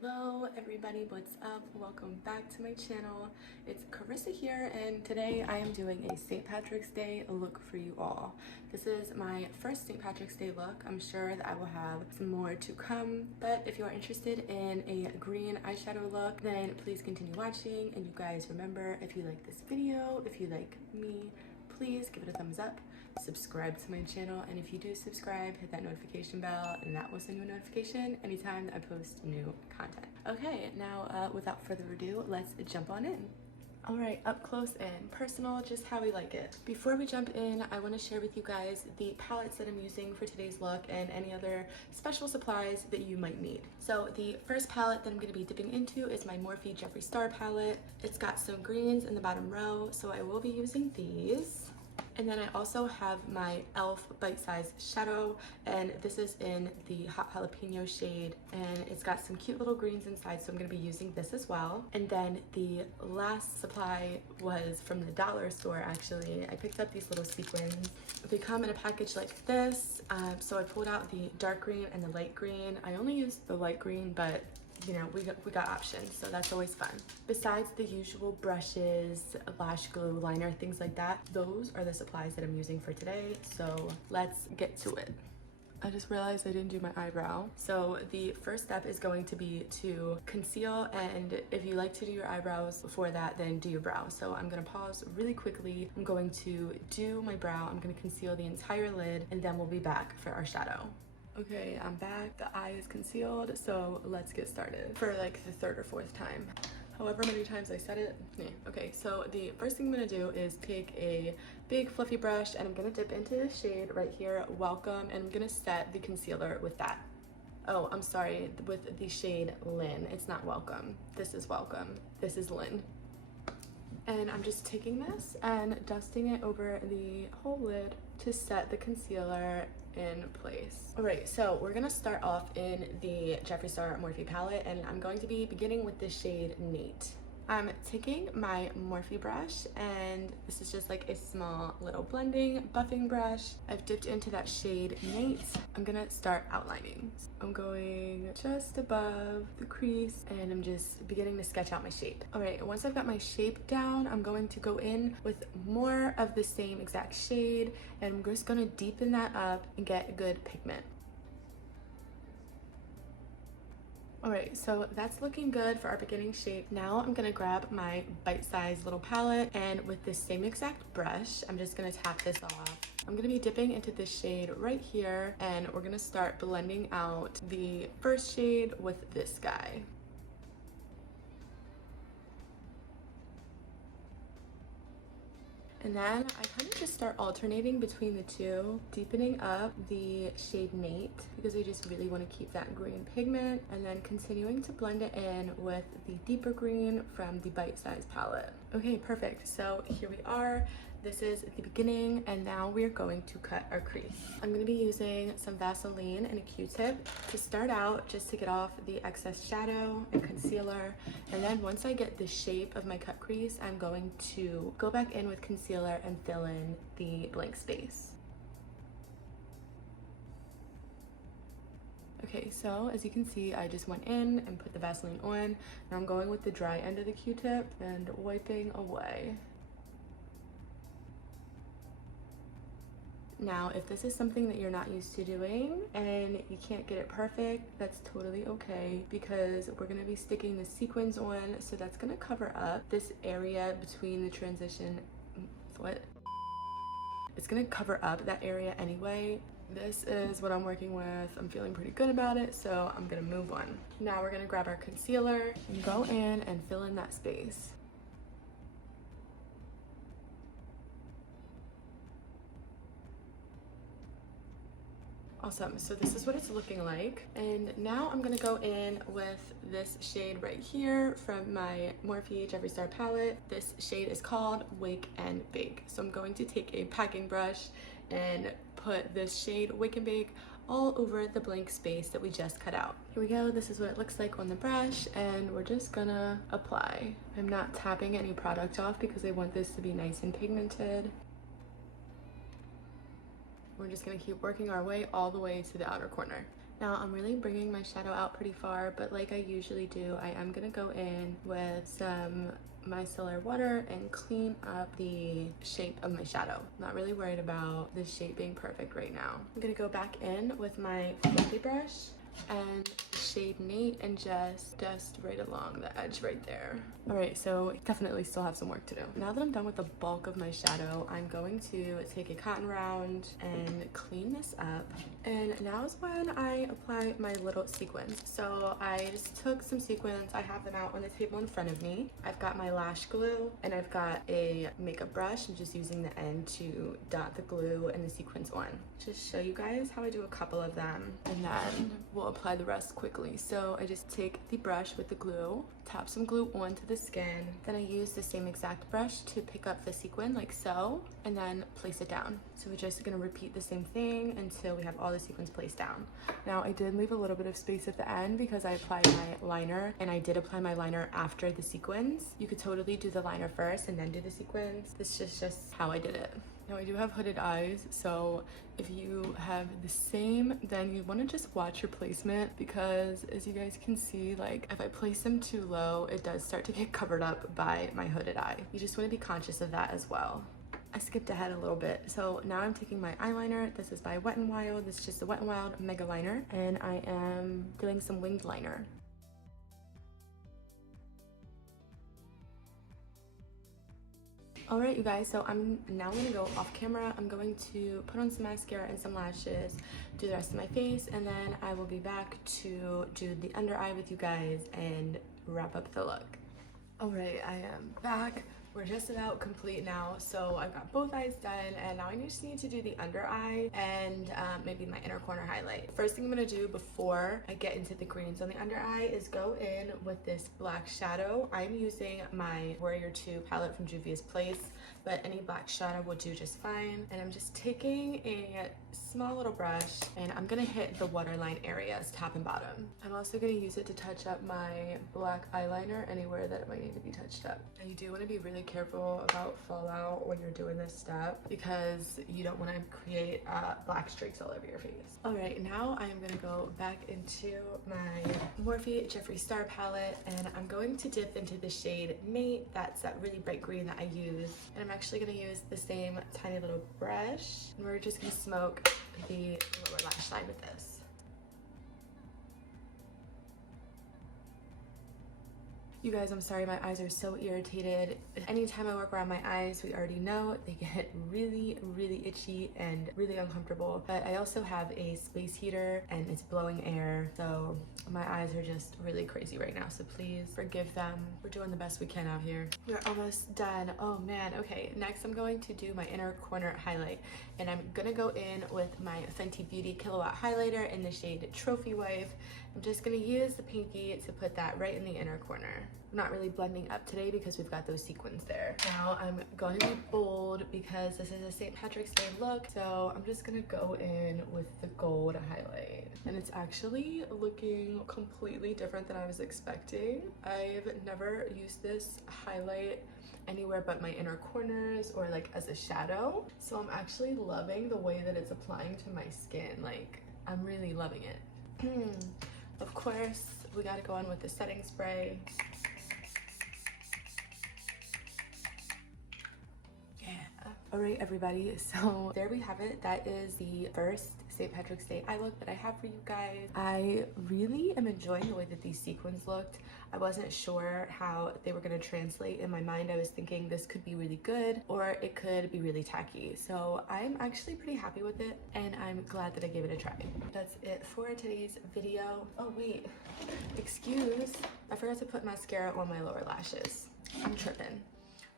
Hello everybody, what's up? Welcome back to my channel. It's Carissa here, and today I am doing a St. Patrick's Day look for you all. This is my first St. Patrick's Day look. I'm sure that I will have some more to come, but if you are interested in a green eyeshadow look, then please continue watching. And you guys remember, if you like this video, if you like me, please give it a thumbs up, subscribe to my channel, and if you do subscribe, hit that notification bell and that will send you a notification anytime that I post new content. Okay, now without further ado, let's jump on in. All right, up close and personal, just how we like it. Before we jump in, I want to share with you guys the palettes that I'm using for today's look and any other special supplies that you might need. So the first palette that I'm going to be dipping into is my Morphe Jeffree Star palette. It's got some greens in the bottom row, so I will be using these. And then I also have my E.L.F. bite-sized shadow, and this is in the hot jalapeno shade, and it's got some cute little greens inside, so I'm going to be using this as well. And then the last supply was from the dollar store. Actually, I picked up these little sequins. They come in a package like this, so I pulled out the dark green and the light green. I only used the light green, but you know, we got options, so that's always fun. Besides the usual brushes, lash glue, liner, things like that, those are the supplies that I'm using for today, so let's get to it. I just realized I didn't do my eyebrow. So the first step is going to be to conceal, and if you like to do your eyebrows before that, then do your brow. So I'm gonna pause really quickly. I'm going to do my brow, I'm gonna conceal the entire lid, and then we'll be back for our shadow. Okay, I'm back. The eye is concealed, so let's get started for like the third or fourth time. However many times I said it. Yeah. Okay, so the first thing I'm gonna do is take a big fluffy brush and I'm gonna dip into the shade right here, Welcome, and I'm gonna set the concealer with that. Oh, I'm sorry, with the shade Lynn. It's not Welcome. This is Welcome. This is Lynn. And I'm just taking this and dusting it over the whole lid to set the concealer in place. All right, so we're gonna start off in the Jeffree Star Morphe palette, and I'm going to be beginning with the shade Nate. I'm taking my Morphe brush, and this is just like a small little blending, buffing brush. I've dipped into that shade Nate. I'm gonna start outlining. I'm going just above the crease, and I'm just beginning to sketch out my shape. All right, once I've got my shape down, I'm going to go in with more of the same exact shade, and I'm just gonna deepen that up and get a good pigment. All right, so that's looking good for our beginning shape. Now I'm gonna grab my bite-sized little palette, and with this same exact brush, I'm just gonna tap this off. I'm gonna be dipping into this shade right here, and we're gonna start blending out the first shade with this guy. And then I kind of just start alternating between the two, deepening up the shade Nate because I just really want to keep that green pigment, and then continuing to blend it in with the deeper green from the bite-sized palette. Okay, perfect. So here we are. This is the beginning, and now we're going to cut our crease. I'm going to be using some Vaseline and a Q-tip to start out, just to get off the excess shadow and concealer. And then once I get the shape of my cut crease, I'm going to go back in with concealer and fill in the blank space. Okay, so as you can see, I just went in and put the Vaseline on. Now I'm going with the dry end of the Q-tip and wiping away. Now, if this is something that you're not used to doing and you can't get it perfect, that's totally okay, because we're gonna be sticking the sequins on, so that's gonna cover up this area between the transition. What? It's gonna cover up that area anyway. This is what I'm working with. I'm feeling pretty good about it, so I'm gonna move on. Now we're gonna grab our concealer and go in and fill in that space. Awesome, so this is what it's looking like. And now I'm gonna go in with this shade right here from my Morphe Jeffree Star palette. This shade is called Wake and Bake. So I'm going to take a packing brush and put this shade Wake and Bake all over the blank space that we just cut out. Here we go, this is what it looks like on the brush, and we're just gonna apply. I'm not tapping any product off because I want this to be nice and pigmented. We're just gonna keep working our way all the way to the outer corner. Now I'm really bringing my shadow out pretty far, but like I usually do, I am gonna go in with some micellar water and clean up the shape of my shadow. I'm not really worried about the shape being perfect right now. I'm gonna go back in with my fluffy brush and shade Nate and just dust right along the edge right there. All right, so definitely still have some work to do. Now that I'm done with the bulk of my shadow, I'm going to take a cotton round and clean this up. And now is when I apply my little sequins. So I just took some sequins. I have them out on the table in front of me. I've got my lash glue and I've got a makeup brush. I'm just using the end to dot the glue and the sequins on. Just show you guys how I do a couple of them, and then we'll apply the rest quickly. So I just take the brush with the glue, tap some glue onto the skin, then I use the same exact brush to pick up the sequin like so, and then place it down. So we're just gonna repeat the same thing until we have all the sequins placed down. Now I did leave a little bit of space at the end because I applied my liner, and I did apply my liner after the sequins. You could totally do the liner first and then do the sequins. This is just how I did it. Now I do have hooded eyes, so if you have the same, then you want to just watch your placement, because as you guys can see, like if I place them too low, it does start to get covered up by my hooded eye. You just want to be conscious of that as well. I skipped ahead a little bit. So now I'm taking my eyeliner. This is by Wet n Wild. This is just the Wet n Wild Mega Liner, and I am doing some winged liner. Alright you guys, so I'm now gonna go off camera. I'm going to put on some mascara and some lashes, do the rest of my face, and then I will be back to do the under eye with you guys and wrap up the look. Alright, I am back. We're just about complete now, so I've got both eyes done, and now I just need to do the under eye and maybe my inner corner highlight. First thing I'm gonna do before I get into the greens on the under eye is go in with this black shadow. I'm using my Warrior 2 palette from Juvia's Place, but any black shadow will do just fine. And I'm just taking a small little brush and I'm gonna hit the waterline areas, top and bottom. I'm also gonna use it to touch up my black eyeliner anywhere that it might need to be touched up. Now you do want to be really careful about fallout when you're doing this step, because you don't want to create black streaks all over your face. All right, now I'm gonna go back into my Morphe Jeffree Star palette, and I'm going to dip into the shade Nate. That's that really bright green that I use, and I'm actually gonna use the same tiny little brush, and we're just gonna smoke the lower lash line with this. You guys, I'm sorry, my eyes are so irritated. Anytime I work around my eyes, we already know they get really, really itchy and really uncomfortable. But I also have a space heater and it's blowing air, so my eyes are just really crazy right now. So please forgive them. We're doing the best we can out here. We're almost done. Oh man, okay. Next, I'm going to do my inner corner highlight, and I'm gonna go in with my Fenty Beauty Kilawatt highlighter in the shade Trophy Wife. I'm just gonna use the pinky to put that right in the inner corner. I'm not really blending up today because we've got those sequins there. Now I'm going to be bold because this is a St. Patrick's Day look, so I'm just gonna go in with the gold highlight. And it's actually looking completely different than I was expecting. I've never used this highlight anywhere but my inner corners or like as a shadow. So I'm actually loving the way that it's applying to my skin. Like, I'm really loving it. Of course, we gotta go on with the setting spray. Yeah. All right, everybody, so there we have it. That is the first St. Patrick's Day eye look that I have for you guys. I really am enjoying the way that these sequins looked. I wasn't sure how they were gonna translate. In my mind, I was thinking this could be really good or it could be really tacky. So I'm actually pretty happy with it, and I'm glad that I gave it a try. That's it for today's video. Oh wait, excuse, I forgot to put mascara on my lower lashes. I'm tripping.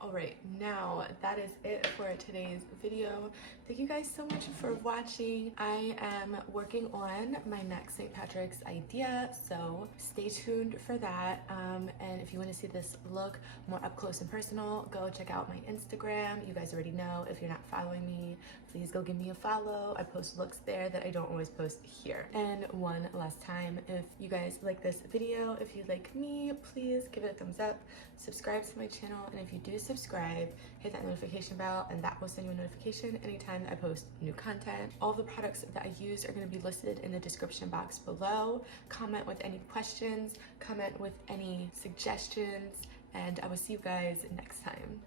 All right, now that is it for today's video. Thank you guys so much for watching. I am working on my next St. Patrick's idea, so stay tuned for that. And if you want to see this look more up close and personal, go check out my Instagram. You guys already know. If you're not following me, please go give me a follow. I post looks there that I don't always post here. And one last time, if you guys like this video, if you like me, please give it a thumbs up, subscribe to my channel, and if you do subscribe, hit that notification bell, and that will send you a notification anytime I post new content. All the products that I use are going to be listed in the description box below. Comment with any questions, comment with any suggestions, and I will see you guys next time.